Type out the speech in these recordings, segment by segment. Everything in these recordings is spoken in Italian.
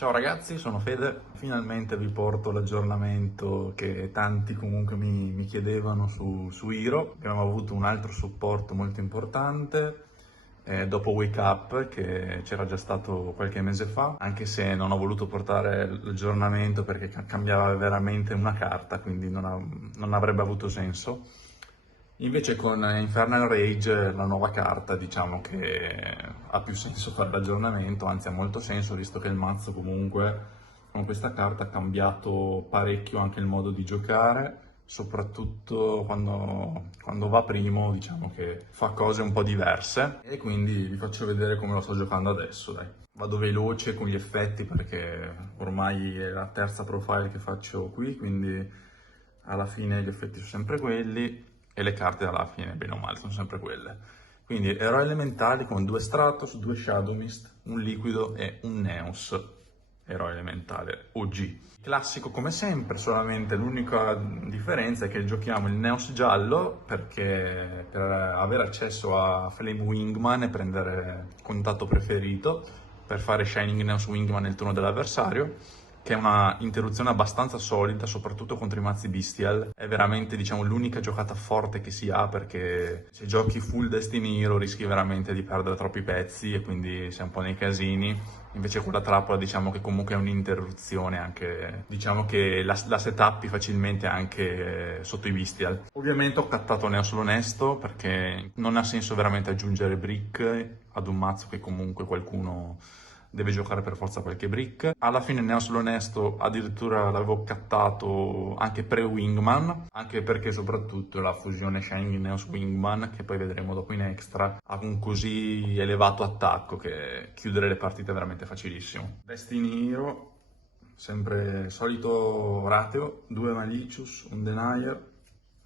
Ciao ragazzi, sono Fede. Finalmente vi porto l'aggiornamento che tanti comunque mi chiedevano su Hero. Abbiamo avuto un altro supporto molto importante dopo Wake Up che c'era già stato qualche mese fa, anche se non ho voluto portare l'aggiornamento perché cambiava veramente una carta, quindi non avrebbe avuto senso. Invece con Infernal Rage, la nuova carta, diciamo che ha più senso fare l'aggiornamento, anzi ha molto senso visto che il mazzo comunque con questa carta ha cambiato parecchio anche il modo di giocare, soprattutto quando va primo, diciamo che fa cose un po' diverse e quindi vi faccio vedere come lo sto giocando adesso, dai. Vado veloce con gli effetti perché ormai è la terza profile che faccio qui, quindi alla fine gli effetti sono sempre quelli e le carte alla fine, bene o male, sono sempre quelle. Quindi eroi elementali con 2 Stratos, 2 Shadow Mist, un liquido e un Neos, eroe elementale OG. Classico come sempre, solamente l'unica differenza è che giochiamo il Neos giallo perché per avere accesso a Flame Wingman e prendere contatto preferito per fare Shining Neos Wingman nel turno dell'avversario, che è una interruzione abbastanza solida, soprattutto contro i mazzi Bestial. È veramente, diciamo, l'unica giocata forte che si ha, perché se giochi full Destiny Hero rischi veramente di perdere troppi pezzi e quindi sei un po' nei casini. Invece con la trappola diciamo che comunque è un'interruzione anche, diciamo che la setappi facilmente anche sotto i Bestial. Ovviamente ho cattato Neos l'Onesto perché non ha senso veramente aggiungere brick ad un mazzo che comunque qualcuno deve giocare per forza qualche brick. Alla fine Neos l'Onesto addirittura l'avevo cattato anche pre-Wingman, anche perché soprattutto la fusione Shining Neos Wingman, che poi vedremo dopo in extra, ha un così elevato attacco che chiudere le partite è veramente facilissimo. Destiny Hero, sempre solito rateo, 2 Malicious, un Denier,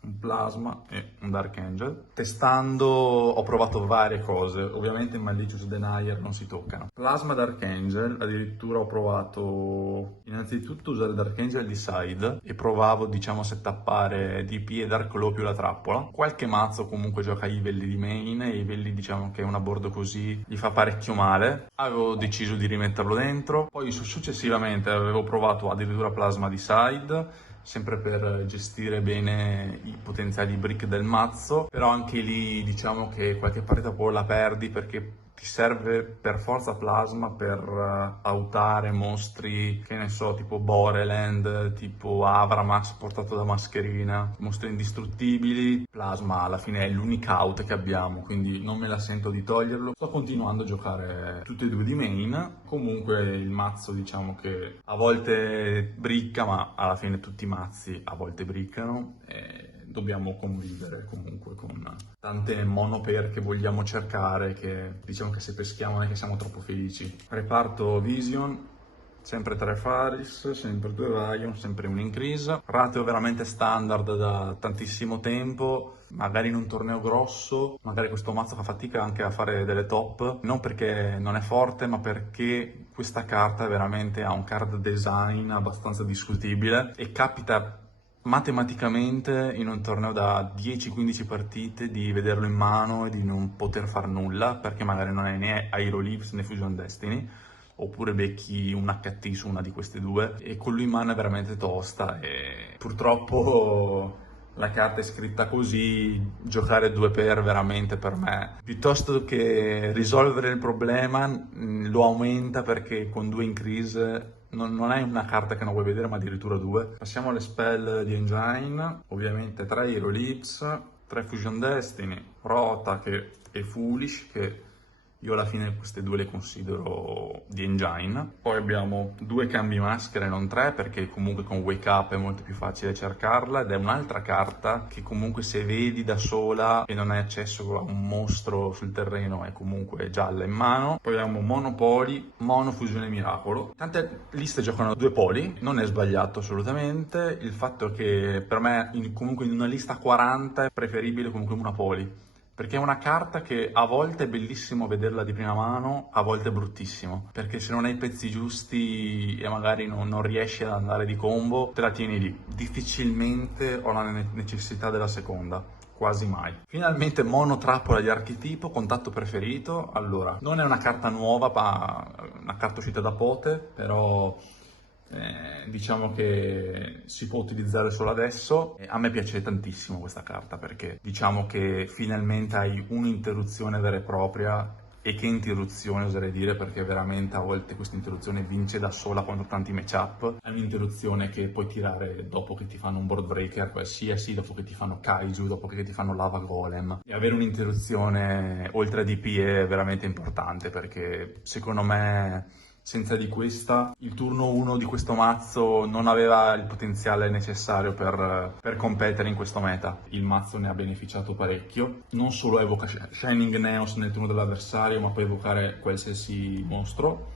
un Plasma e un Dark Angel. Testando ho provato varie cose, ovviamente in Malicious Denier non si toccano. Plasma Dark Angel, addirittura ho provato innanzitutto usare Dark Angel di side e provavo diciamo a settappare DP e Dark Claw più la trappola. Qualche mazzo comunque gioca i livelli di main e i livelli diciamo che una board così gli fa parecchio male. Avevo deciso di rimetterlo dentro, poi successivamente avevo provato addirittura Plasma di side, sempre per gestire bene i potenziali brick del mazzo, però anche lì diciamo che qualche partita poi la perdi perché ti serve per forza Plasma per autare mostri, che ne so, tipo Boreland, tipo Avramax portato da Mascherina, mostri indistruttibili. Plasma alla fine è l'unica out che abbiamo, quindi non me la sento di toglierlo. Sto continuando a giocare tutti e due di main, comunque il mazzo diciamo che a volte bricca, ma alla fine tutti i mazzi a volte briccano. Dobbiamo convivere comunque con tante monopair che vogliamo cercare, che diciamo che se peschiamo non è che siamo troppo felici. Reparto Vision, sempre 3 Faris, sempre 2 Vion, sempre un Increase. Rateo veramente standard da tantissimo tempo, magari in un torneo grosso, magari questo mazzo fa fatica anche a fare delle top, non perché non è forte, ma perché questa carta veramente ha un card design abbastanza discutibile e capita matematicamente in un torneo da 10-15 partite di vederlo in mano e di non poter far nulla perché magari non hai né Hero Leaves né Fusion Destiny, oppure becchi un HT su una di queste due e con lui in mano è veramente tosta e purtroppo la carta è scritta così, giocare 2 pair veramente per me piuttosto che risolvere il problema lo aumenta perché con 2 increase non hai una carta che non vuoi vedere, ma addirittura 2. Passiamo alle spell di Engine, ovviamente 3 Hero Leaps, 3 Fusion Destiny, Rota e Foolish, che io alla fine queste due le considero di Engine. Poi abbiamo 2 cambi maschere, non 3, perché comunque con Wake Up è molto più facile cercarla, ed è un'altra carta che comunque se vedi da sola e non hai accesso a un mostro sul terreno è comunque gialla in mano. Poi abbiamo Monopoli, Mono Fusione Miracolo. Tante liste giocano 2 poli, non è sbagliato assolutamente. Il fatto è che per me comunque in una lista 40 è preferibile comunque una poli, perché è una carta che a volte è bellissimo vederla di prima mano, a volte è bruttissimo, perché se non hai i pezzi giusti e magari non riesci ad andare di combo, te la tieni lì. Difficilmente ho la necessità della seconda. quasi mai. Finalmente monotrappola di archetipo, contatto preferito. Allora, non è una carta nuova, ma una carta uscita da pote, però diciamo che si può utilizzare solo adesso. A me piace tantissimo questa carta perché diciamo che finalmente hai un'interruzione vera e propria. E che interruzione, oserei dire, perché veramente a volte questa interruzione vince da sola contro tanti matchup. È un'interruzione che puoi tirare dopo che ti fanno un board breaker qualsiasi, dopo che ti fanno kaiju, dopo che ti fanno lava golem. E avere un'interruzione oltre a DP è veramente importante perché secondo me senza di questa il turno 1 di questo mazzo non aveva il potenziale necessario per competere in questo meta. Il mazzo ne ha beneficiato parecchio, non solo evoca Shining Neos nel turno dell'avversario, ma può evocare qualsiasi mostro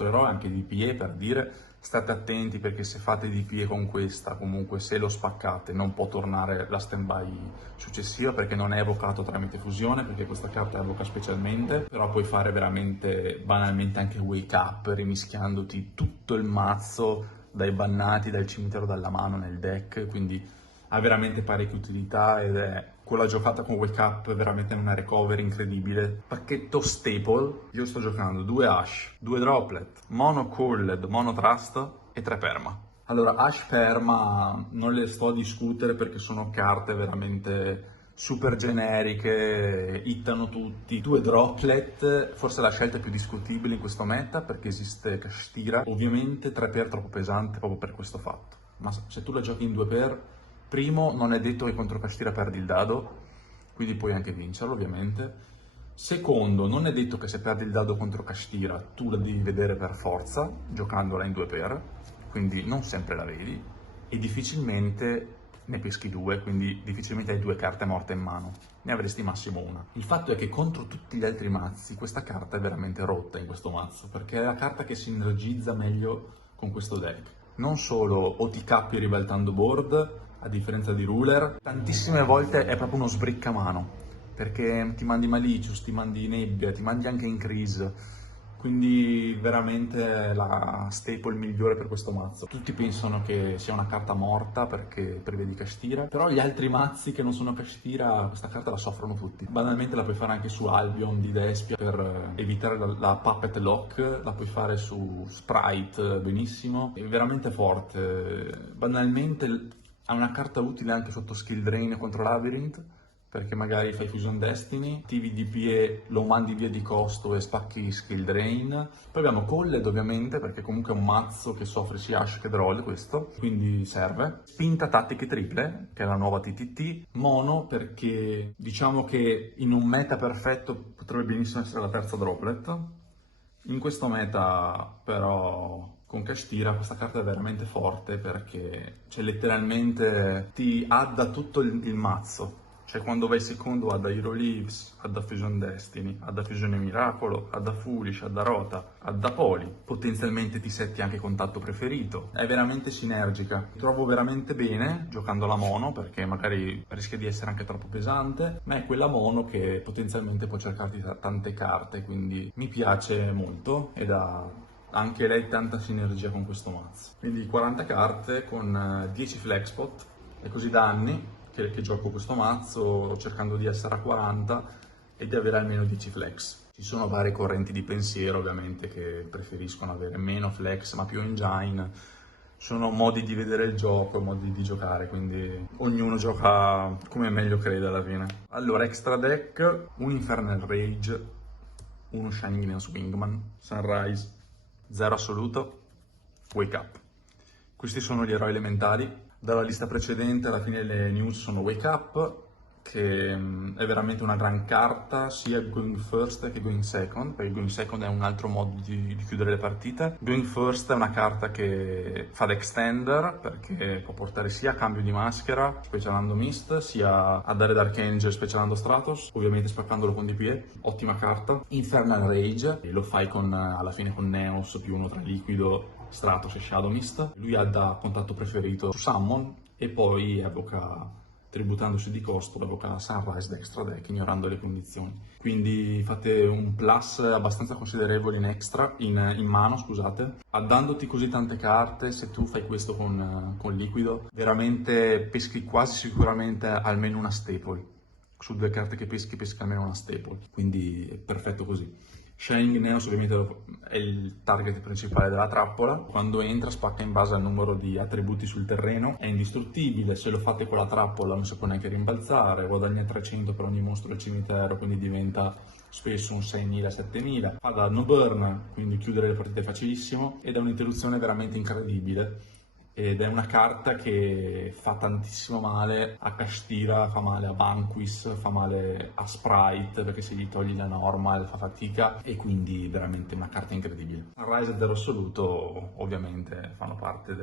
eroe, anche DPE per dire. State attenti perché se fate DPE con questa, comunque se lo spaccate non può tornare la standby successiva perché non è evocato tramite fusione, perché questa carta evoca specialmente, però puoi fare veramente banalmente anche wake up rimischiandoti tutto il mazzo dai bannati, dal cimitero, dalla mano nel deck, quindi ha veramente parecchie utilità ed è quella giocata con Wake Up veramente una recovery incredibile. Pacchetto staple, io sto giocando 2 Ash, 2 Droplet, Mono Called, Mono Trust e 3 Perma. Allora, Ash Perma non le sto a discutere perché sono carte veramente super generiche, hittano tutti. 2 Droplet, forse la scelta più discutibile in questo meta perché esiste Kashtira. Ovviamente 3 per troppo pesante proprio per questo fatto. Ma se tu la giochi in 2 per, primo, non è detto che contro Kashtira perdi il dado, quindi puoi anche vincerlo ovviamente. Secondo, non è detto che se perdi il dado contro Kashtira tu la devi vedere per forza, giocandola in 2 per, quindi non sempre la vedi, e difficilmente ne peschi 2, quindi difficilmente hai 2 carte morte in mano, ne avresti massimo una. Il fatto è che contro tutti gli altri mazzi questa carta è veramente rotta in questo mazzo, perché è la carta che sinergizza meglio con questo deck. Non solo o ti cappi ribaltando board, a differenza di Ruler, tantissime volte è proprio uno sbriccamano, perché ti mandi Malicious, ti mandi Nebbia, ti mandi anche Increase, quindi veramente è la staple migliore per questo mazzo. Tutti pensano che sia una carta morta perché prevedi Kashtira, però gli altri mazzi che non sono Kashtira questa carta la soffrono tutti. Banalmente la puoi fare anche su Albion di Despia per evitare la Puppet Lock, la puoi fare su Sprite benissimo, è veramente forte. Banalmente ha una carta utile anche sotto Skill Drain contro Labyrinth, perché magari fai Fusion Destiny, attivi DPE, lo mandi via di costo e spacchi Skill Drain. Poi abbiamo Called ovviamente, perché comunque è un mazzo che soffre sia Ash che Droll questo, quindi serve. Spinta Tattiche Triple, che è la nuova TTT. Mono, perché diciamo che in un meta perfetto potrebbe benissimo essere la terza Droplet. In questo meta però con Kashtira questa carta è veramente forte perché cioè, letteralmente ti adda tutto il mazzo. Cioè quando vai secondo adda Hero Leaves, adda Fusion Destiny, adda Fusione Miracolo, adda Foolish, adda Rota, adda Poli. Potenzialmente ti setti anche contatto preferito. È veramente sinergica. Mi trovo veramente bene giocando la mono perché magari rischia di essere anche troppo pesante, ma è quella mono che potenzialmente può cercarti tante carte, quindi mi piace molto ed ha anche lei tanta sinergia con questo mazzo. Quindi 40 carte con 10 flexpot, è così da anni che gioco questo mazzo cercando di essere a 40 e di avere almeno 10 flex. Ci sono varie correnti di pensiero ovviamente che preferiscono avere meno flex ma più engine, sono modi di vedere il gioco, modi di giocare, quindi ognuno gioca come meglio crede alla fine. Allora, extra deck, un Infernal Rage, uno Shining Neos Wingman, Sunrise, 0 assoluto, Wake Up. Questi sono gli eroi elementari. Dalla lista precedente alla fine le news sono Wake Up, che è veramente una gran carta, sia Going First che Going Second, perché Going Second è un altro modo di chiudere le partite. Going First è una carta che fa da extender, perché può portare sia a cambio di maschera, specialando Mist, sia a dare Dark Angel, specialando Stratos, ovviamente spaccandolo con DPE. Ottima carta. Infernal Rage, lo fai alla fine con Neos più uno tra liquido, Stratos e Shadow Mist. Lui ha da contatto preferito su Summon e poi evoca tributandosi di costo l'evoca Sunrise da extra deck, ignorando le condizioni. Quindi fate un plus abbastanza considerevole in mano, scusate. Dandoti così tante carte, se tu fai questo con liquido, veramente peschi quasi sicuramente almeno una staple. Su 2 carte che peschi almeno una staple, quindi è perfetto così. Shining Neos ovviamente è il target principale della trappola. Quando entra spacca in base al numero di attributi sul terreno, è indistruttibile, se lo fate con la trappola non si può neanche rimbalzare, guadagna 300 per ogni mostro del cimitero, quindi diventa spesso un 6.000-7.000. Fa da no burn, quindi chiudere le partite facilissimo, ed è un'interruzione veramente incredibile. Ed è una carta che fa tantissimo male a Kashtira, fa male a Vanquish, fa male a Sprite perché se gli togli la normal fa fatica, e quindi veramente una carta incredibile. Sunrise e Zero Assoluto ovviamente fanno parte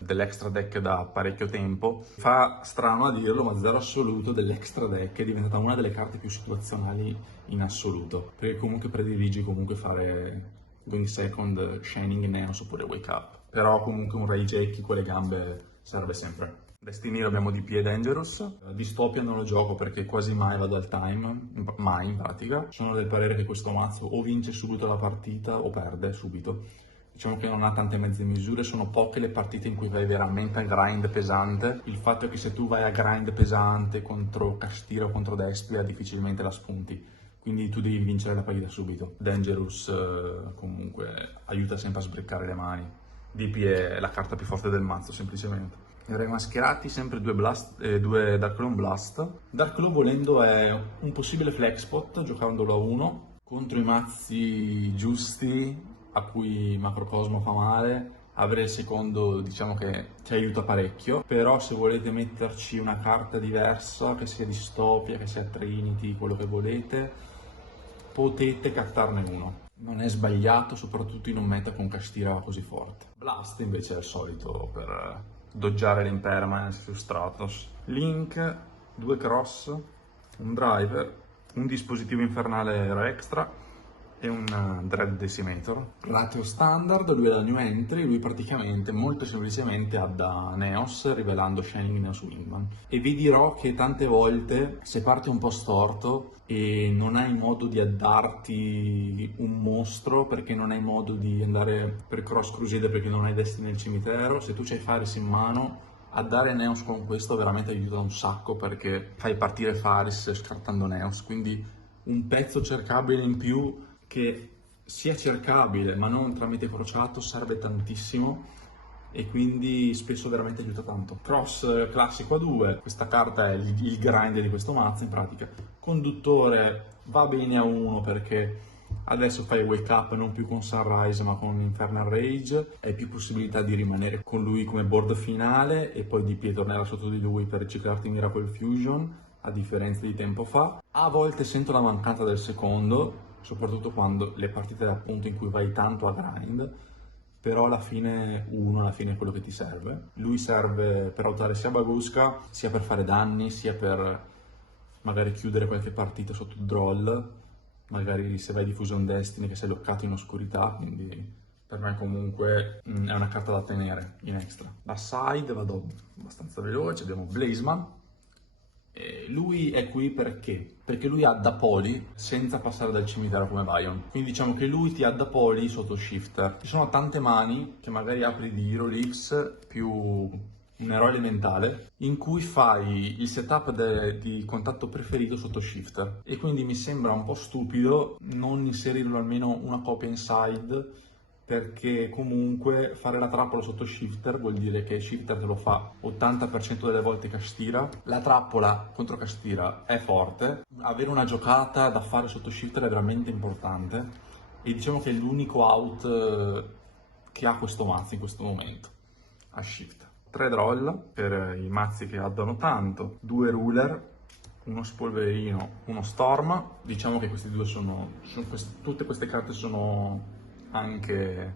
dell'extra deck da parecchio tempo. Fa strano a dirlo, ma Zero Assoluto dell'extra deck è diventata una delle carte più situazionali in assoluto, perché comunque prediligi fare Wing Second, Shining Neos oppure Wake Up. Però comunque un Rage Ecchi con le gambe serve sempre. Destiny lo abbiamo DP e Dangerous. Dystopia non lo gioco perché quasi mai vado al time, mai in pratica. Sono del parere che questo mazzo o vince subito la partita o perde subito. Diciamo che non ha tante mezze misure, sono poche le partite in cui vai veramente a grind pesante. Il fatto è che se tu vai a grind pesante contro Kashtira o contro Despia difficilmente la spunti. Quindi tu devi vincere la partita subito. Dangerous comunque aiuta sempre a sbreccare le mani. DP è la carta più forte del mazzo, semplicemente. Re mascherati, sempre 2 Darkloom Blast. Darkloom volendo è un possibile flex spot, giocandolo a 1, contro i mazzi giusti, a cui Macrocosmo fa male. Avere il secondo diciamo che ti aiuta parecchio, però se volete metterci una carta diversa, che sia Dystopia, che sia Trinity, quello che volete, potete cattarne uno. Non è sbagliato, soprattutto in un meta con Kashtira così forte. Blast invece è il solito per doggiare l'impermanence su Stratos. Link, 2 cross, un driver, un dispositivo infernale era extra e un Dread Decimator. Ratio standard, lui è la new entry, lui praticamente molto semplicemente ha da Neos rivelando Shining Neos Wingman. E vi dirò che tante volte se parte un po' storto e non hai modo di addarti un mostro perché non hai modo di andare per Cross Crusade perché non hai Destiny nel cimitero, se tu c'hai Faris in mano, addare Neos con questo veramente aiuta un sacco perché fai partire Faris scartando Neos, quindi un pezzo cercabile in più che sia cercabile ma non tramite crociato serve tantissimo e quindi spesso veramente aiuta tanto. Cross classico a 2, questa carta è il grind di questo mazzo in pratica. Conduttore va bene a 1 perché adesso fai Wake Up non più con Sunrise ma con Infernal Rage, hai più possibilità di rimanere con lui come board finale e poi di tornare sotto di lui per riciclarti Miracle Fusion, a differenza di tempo fa. A volte sento la mancanza del secondo, soprattutto quando le partite appunto in cui vai tanto a grind, però alla fine è quello che ti serve. Lui serve per outare sia Baguska, sia per fare danni, sia per magari chiudere qualche partita sotto Droll, magari se vai di Fusion Destiny che sei bloccato in oscurità, quindi per me comunque è una carta da tenere in extra. Da side vado abbastanza veloce, abbiamo Blazeman. Lui è qui perché lui adda poli senza passare dal cimitero come Bion. Quindi diciamo che lui ti adda poli sotto shifter. Ci sono tante mani che magari apri di Hero Leaves più un eroe elementale in cui fai il setup di contatto preferito sotto shifter. E quindi mi sembra un po' stupido non inserirlo almeno una copia inside, perché comunque fare la trappola sotto shifter vuol dire che shifter te lo fa 80% delle volte Kashtira. La trappola contro Kashtira è forte, avere una giocata da fare sotto shifter è veramente importante e diciamo che è l'unico out che ha questo mazzo in questo momento a shift. 3 droll per i mazzi che addono tanto, 2 ruler, uno spolverino, uno storm. Diciamo che questi due tutte queste carte sono anche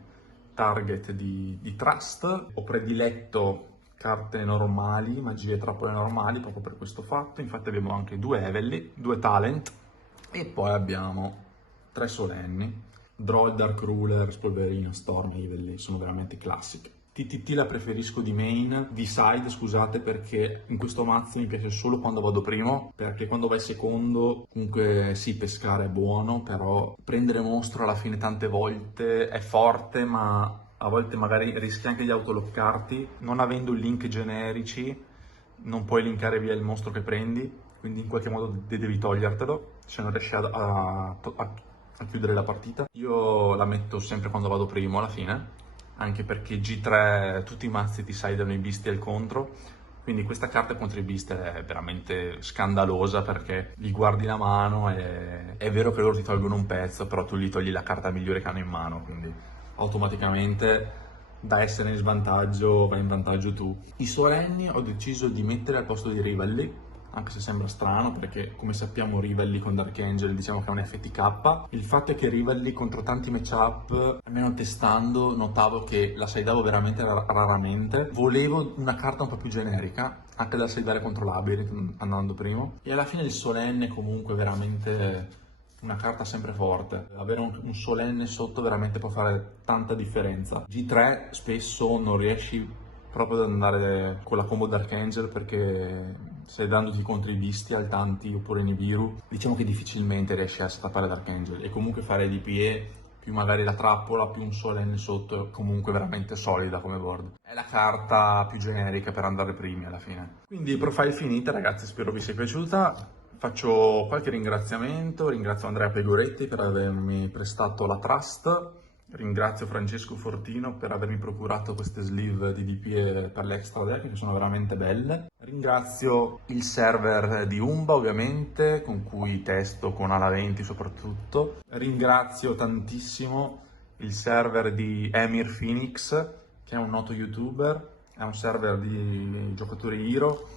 target di trust. Ho prediletto carte normali, magie e trappole normali proprio per questo fatto. Infatti abbiamo anche 2 Heavenly, 2 Talent e poi abbiamo 3 Solenni. Droll, Dark Ruler, Spolverino, Storm e Heavenly sono veramente classiche. TTT la preferisco di main, di side scusate, perché in questo mazzo mi piace solo quando vado primo, perché quando vai secondo comunque sì, pescare è buono, però prendere mostro alla fine tante volte è forte, ma a volte magari rischi anche di autoloccarti. Non avendo link generici non puoi linkare via il mostro che prendi, quindi in qualche modo devi togliertelo se non riesci a chiudere la partita. Io la metto sempre quando vado primo alla fine, anche perché G3 tutti i mazzi ti sidano i beastie al contro, quindi questa carta contro i beastie è veramente scandalosa perché gli guardi la mano e è vero che loro ti tolgono un pezzo, però tu gli togli la carta migliore che hanno in mano, quindi automaticamente da essere in svantaggio vai in vantaggio tu. I solenni ho deciso di mettere al posto di Rivalli, anche se sembra strano perché come sappiamo Rivalli con Dark Angel diciamo che è un FTK. Il fatto è che Rivalli contro tanti matchup, almeno testando, notavo che la sidavo veramente raramente. Volevo una carta un po' più generica, anche da sidare contro Labyrinth andando primo. E alla fine il solenne comunque veramente una carta sempre forte. Avere un solenne sotto veramente può fare tanta differenza. G3 spesso non riesci proprio ad andare con la combo Dark Angel perché stai dandoti contro i Bestial, tanti oppure Nibiru, diciamo che difficilmente riesci a settare Dark Angel e comunque fare DPE più magari la trappola più un solenne sotto è comunque veramente solida come board. È la carta più generica per andare primi alla fine. Quindi profile finita ragazzi, spero vi sia piaciuta. Faccio qualche ringraziamento, ringrazio Andrea Pegoretti per avermi prestato la trust. Ringrazio Francesco Fortino per avermi procurato queste sleeve di DP per le extra deck che sono veramente belle. Ringrazio il server di Umba ovviamente, con cui testo con Ala 20 soprattutto. Ringrazio tantissimo il server di Emir Phoenix, che è un noto youtuber, è un server di giocatori Hero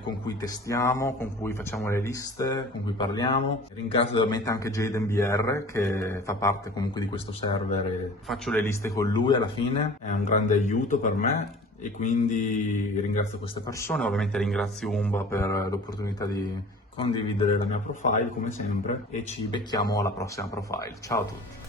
con cui testiamo, con cui facciamo le liste, con cui parliamo. Ringrazio ovviamente anche Jaden BR che fa parte comunque di questo server e faccio le liste con lui alla fine, è un grande aiuto per me e quindi ringrazio queste persone. Ovviamente ringrazio Umba per l'opportunità di condividere la mia profile come sempre e ci becchiamo alla prossima profile. Ciao a tutti!